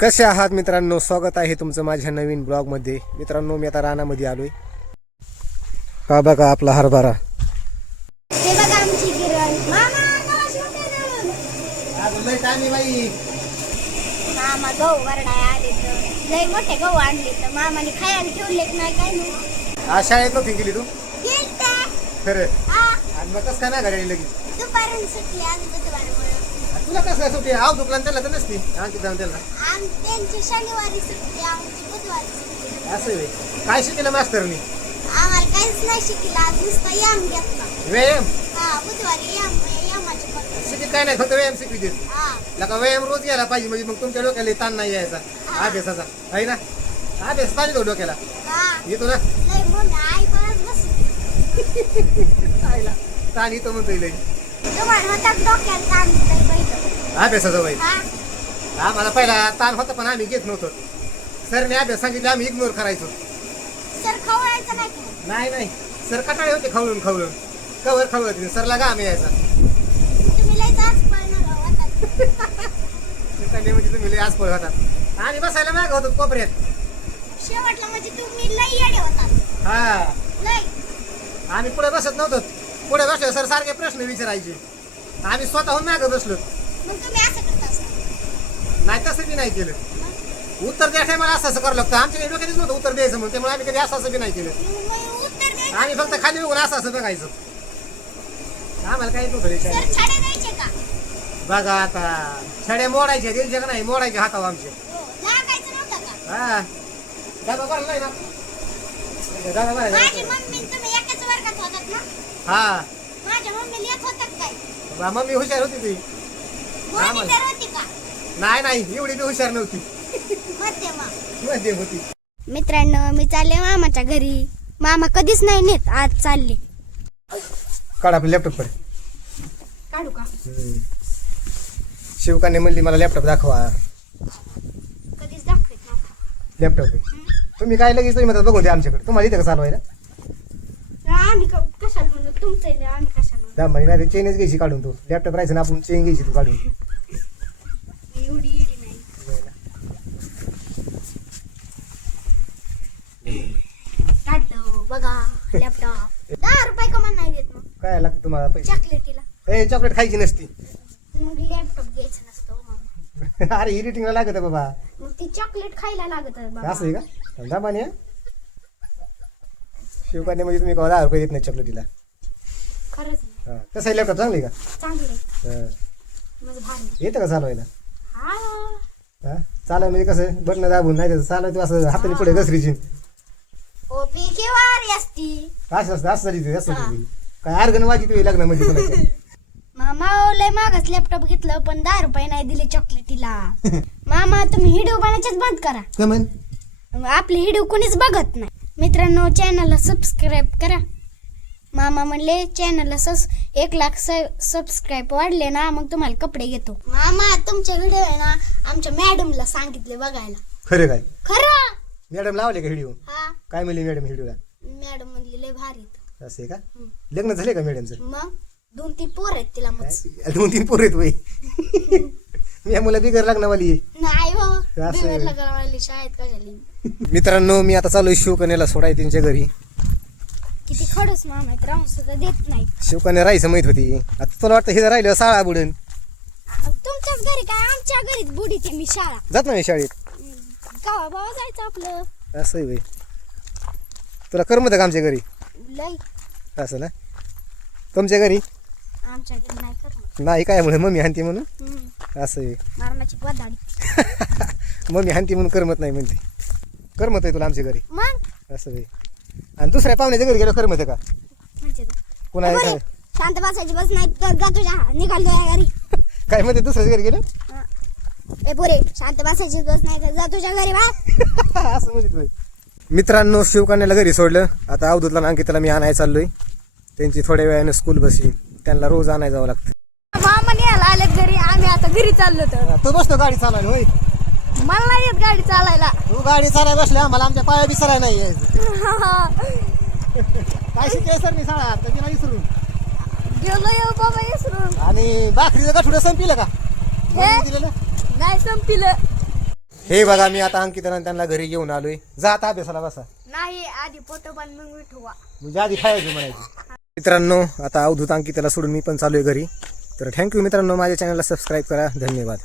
कसे आहात मित्रांनो, स्वागत आहे तुमचं माझ्या नवीन ब्लॉग मध्ये. मित्रांनो, मी आता रानामध्ये आलोय. हा बघा आपला हरभरा. ते बघा आमची गिरण. मामा कवाशी होते ना? आज लय काय नाही बाई. मामा गहू वरडाय आले तर लय मोठे गहू आणले तर मामाने खायला ठेवले नाही काय नाही. आज शाळेत नव्हती गेली तू? गेलता. खरं? हा. आणि मग कसं काय नाही घरी लगेच? दुपारून सुट्टी आज बुधवारमुळे. तुला कसं काय सुट्टी? आव दुकान त्याला तर नसती. आणखी जाऊन त्याला आम त्यांची शनिवारी सुट्टी, आमची बुधवारी सुट्टी. असं आहे. काय शिकलं मास्तरनी? आम्हाला काहीच नाही शिकलं. आज नुसता याम घेतला. व्यायाम? हा, बुधवारी यामाचे पद्धत. शिकत काय नाही, फक्त व्यायाम शिकवी देत. हा. लका व्यायाम रोज घ्यायला पाहिजे, म्हणजे मग तुमच्या डोक्याला ताण नाही यायचा अभ्यासाचा, आहे ना? अभ्यास पाहिजे तो डोक्याला. हा. येतो ना? लय मम्मी आई बस बस. आईला ताण येतो म्हणतोय लय. तुम्हाला होता डोक्यात काम लय बैठ. अभ्यासाचा वय हा. आम्हाला पहिला ताण होता, पण आम्ही घेत नव्हतो. सरने अभ्यास सांगितलं, आम्ही इग्नोर करायचो. सर खवळायचं नाही का? नाही नाही, सर कटाळे होते खवळून खवळून. कवर खवळत सरला घाम यायचा. तुम्ही लय जास्त पळणार होता. म्हणजे तुम्ही लय आसपळ होतात. आणि बसायला माग होतो कोपऱ्यात. शेवटला म्हणजे तुम्ही लय येडे होतात. हा, लय. आम्ही पुढे बसत नव्हतो. पुढे बसले सर सारखे प्रश्न विचारायचे. आम्ही स्वतःहून माग बसलो. मग तुम्ही असं करता असं. नाही तसं बी नाही केलं. उत्तर द्या टायमाला असं असं करावं लागतं. आमच्या डोक्यातच नव्हतं उत्तर द्यायचं म्हणून, त्यामुळे आम्ही कधी असं असं बी नाही केलं. मग उत्तर द्यायचं. आम्ही फक्त खाली बघून असं असं बघायचं. आम्हाला काही नव्हतं रे. सर छाडे द्यायचे का? बघा आता, छड्या मोडायच्या द्यायच्या का नाही? मोडायच्या हातावर आमच्या. हो. लागायचं नव्हतं का? हा, डबा भरला नाही ना? डबा भरला. माझी मम्मी आणि तुम्ही एकाच वर्गात होतात ना? हा, माझ्या मम्मीला येत होतात काय? मम्मी हुशार होती ती. मॉनिटर होती का? नाही नाही, एवढी बी हुशार नव्हती. मध्यमा. मध्ये होती. मित्रांनो, मी चालले मामाच्या घरी. मामा कधीच नाही नेत, आज चालले. काढ आपलं लॅपटॉप कडे. काढू का? शिवकाने म्हणली मला लॅपटॉप दाखवा. कधीच दाखवत नव्हता. लॅपटॉप आहे. तुम्ही काय लगेच तुम्ही म्हणतात बघून द्या आमच्याकडे. तुम्हाला इथं का चालवायला? आम्ही कशाला म्हणलो तुमचं आहे, आम्ही कशाला म्हणलो. दामबानी नाही, चेनच घ्यायची काढून. तू लॅपटॉप राहायचं ना, आपण चेन घ्यायची तू काढून. एवढी एवढी नाही. काढलं बघा लॅपटॉप. 10 रुपये कमान नाही देत मग. काय लागतं तुम्हाला पैसे? चॉकलेटीला. ए, चॉकलेट खायची नसती. मग लॅपटॉप घ्यायचं नसतं हो मामा. अरे इरिटिंगला लागत आहे बाबा. मग ती चॉकलेट खायला लागत आहे बाबा. असं आहे का? दामबानी शिवकाने म्हणजे तुम्ही 10 रुपये देत नाही चॉकलेटीला. खरंच नाही. हा, कसं आहे लॅपटॉप? चांगली का? चांगलं आहे. हा. मग भारी. येतं का चालवायला? हा. हा, चालव म्हणजे कसं बटणं दाबून नाही, चालवायचं असं हाताने पुढे घसरीची. ओपी किंवा असती. असं असतं, असं झाली असं झाली. काय अर्गण वाजी तुझी लग्नामध्ये कोणाच्या? मामा लय मागच लॅपटॉप घेतलं, पण 10 रुपये नाही दिले चॉकलेटीला. मामा तुम्ही व्हिडिओ बनायचेच बंद करा. कमन आपले व्हिडिओ कोणीच बघत नाही. मित्रांनो, चॅनलला सबस्क्राईब करा. मामा म्हणले चॅनलला 1 लाख सबस्क्राईब वाढले ना, मग तुम्हाला कपडे घेतो. मामा तुमचे व्हिडिओ आहे ना, आमच्या मॅडमला सांगितले बघायला. खरं काय? खरं. मॅडम लावले का व्हिडिओ? हा. काय म्हणली मॅडम व्हिडिओला? मॅडम म्हणली लय भारी. असं आहे का? लग्न झाले का मॅडमचं? मग 2-3 पोर आहेत तिला. मग 2-3 पोर आहेत वय. मी मुलं बिगर लग्नवाली आहे. नाही हो, असं आहे. लग्नवाली शाळेत का झाली? मित्रांनो, मी आता चालू शिवकन्याला सोडाय त्यांच्या घरी. किती खडूस मामा आहेत, राहून सुद्धा देत नाही. शिवकन्या राहायचं माहित होती. आता तुला वाटतं हे राहिलं साळा बुडन. तुमच्याच घरी काय, आमच्या घरीच बुडीते मी शाळा. जात नाही शाळेत. गावा बावा जायचं आपलं. असं आहे. तुला करमत का आमच्या घरी? लय. असं ना? तुमच्या घरी आमच्या घरी नाही करत. नाही काय म्हणून मम्मी हानती म्हणून? असं आहे. मारणाची बदाडी. मम्मी हानती म्हणून करमत नाही म्हणते. करमत आहे तुला आमच्या घरी? मग असं आहे. आणि दुसऱ्या पाहुण्याच्या घरी गेलो करमत का? म्हणजे कुणा शांत बसायची बस नाही तर जा तुझ्या निघाल तुझ्या घरी. काय म्हणते दुसऱ्याच्या घरी गेलो? ए पोरे, शांत बसायची बस नाही तर जा तुझ्या घरी बा. असं म्हणते. मित्रांनो, शिवकन्याला घरी सोडलं. आता अवधूतला आणि अंकिताला मी आणायला चाललोय. त्यांची थोड्या वेळाने स्कूल बसली. त्यांना रोज आणायला जावं लागतं. मामा न्यायला आले घरी, आम्ही आता घरी चाललो. तर तू बसतो गाडी चालवायला? होय, मला नाही येत गाडी चालायला. तू गाडी चालायला बसल्या, आम्हाला आमच्या पाया बिसरायला नाही यायचं. काय शिकाय सर मी शाळा तर तिला विसरून गेलो येऊ बाबा विसरून. आणि भाकरीचं गाठुडं संपलं का? हे? दिलेलं नाही संपलं. हे बघा मी आता अंकिताला त्यांना घरी घेऊन आलोय. जा आता अभ्यासाला बसा. नाही आधी फोटो पण मग ठेवा. म्हणजे आधी खायचं म्हणायचं. मित्रांनो आता अवधूत अंकिताला सोडून मी पण चालू आहे घरी. तर थँक्यू मित्रांनो, माझ्या चॅनलला सबस्क्राईब करा. धन्यवाद.